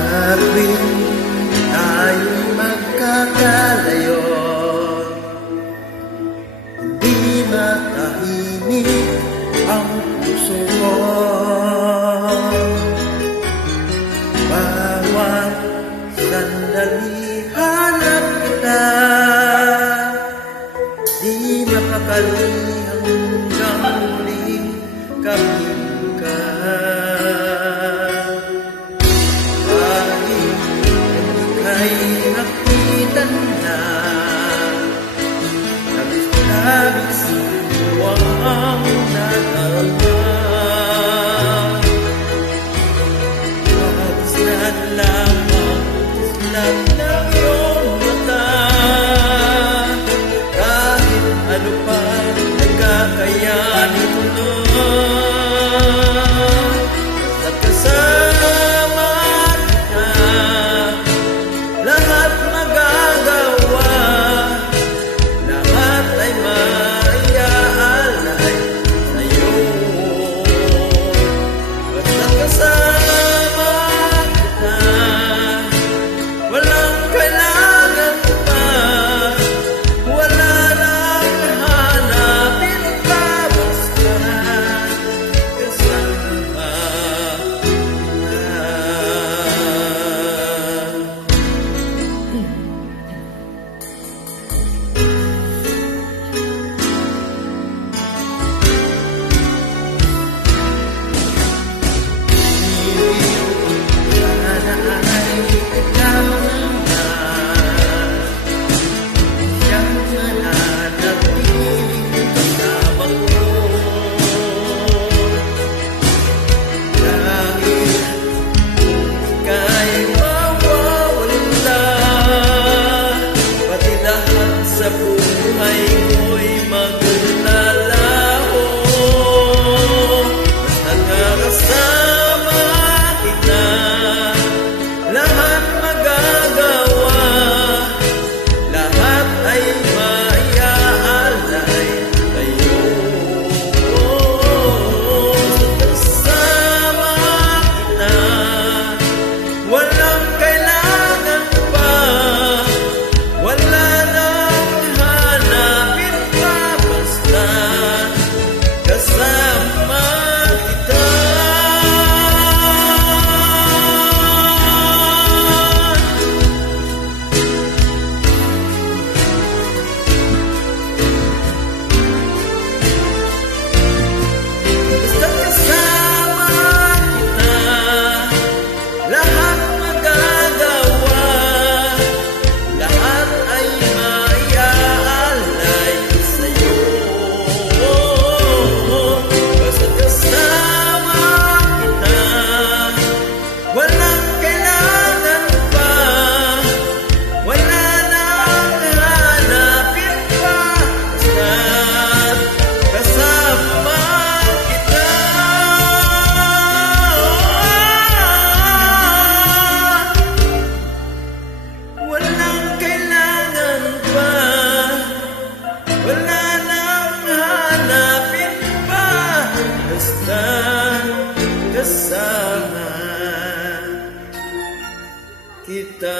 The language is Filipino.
Tuwing tayo magkakalayo, di matahimik ang puso ko. Bawat sandali hanap kita, di mapakali hanggang muling kaming ka. Ay nakita na labis-labis ang nadarama. Pagsinan lamang sislap ng iyong mata, kahit ano pa nagkakayanin mo na. At kasama kita, lahat magagawa, lahat ay maiaalay sa'yo. Basta kasama kita, walang kailangan pa, wala nang hanapin pa, basta kasama sa buhay ko'y maglalaho. Basta nakasama kita, lahat magagawa, lahat ay maiaalay sa'yo. Basta kasama kita, walang kailangan pa, wala kasama kita. Basta kasama kita, lahat magagawa, lahat ay maiaalay sa'yo. Walang kailangan pa, wala nang hanapin pa, basta kasama kita. Walang kailangan pa, wala nang hanapin pa, basta kasama kita.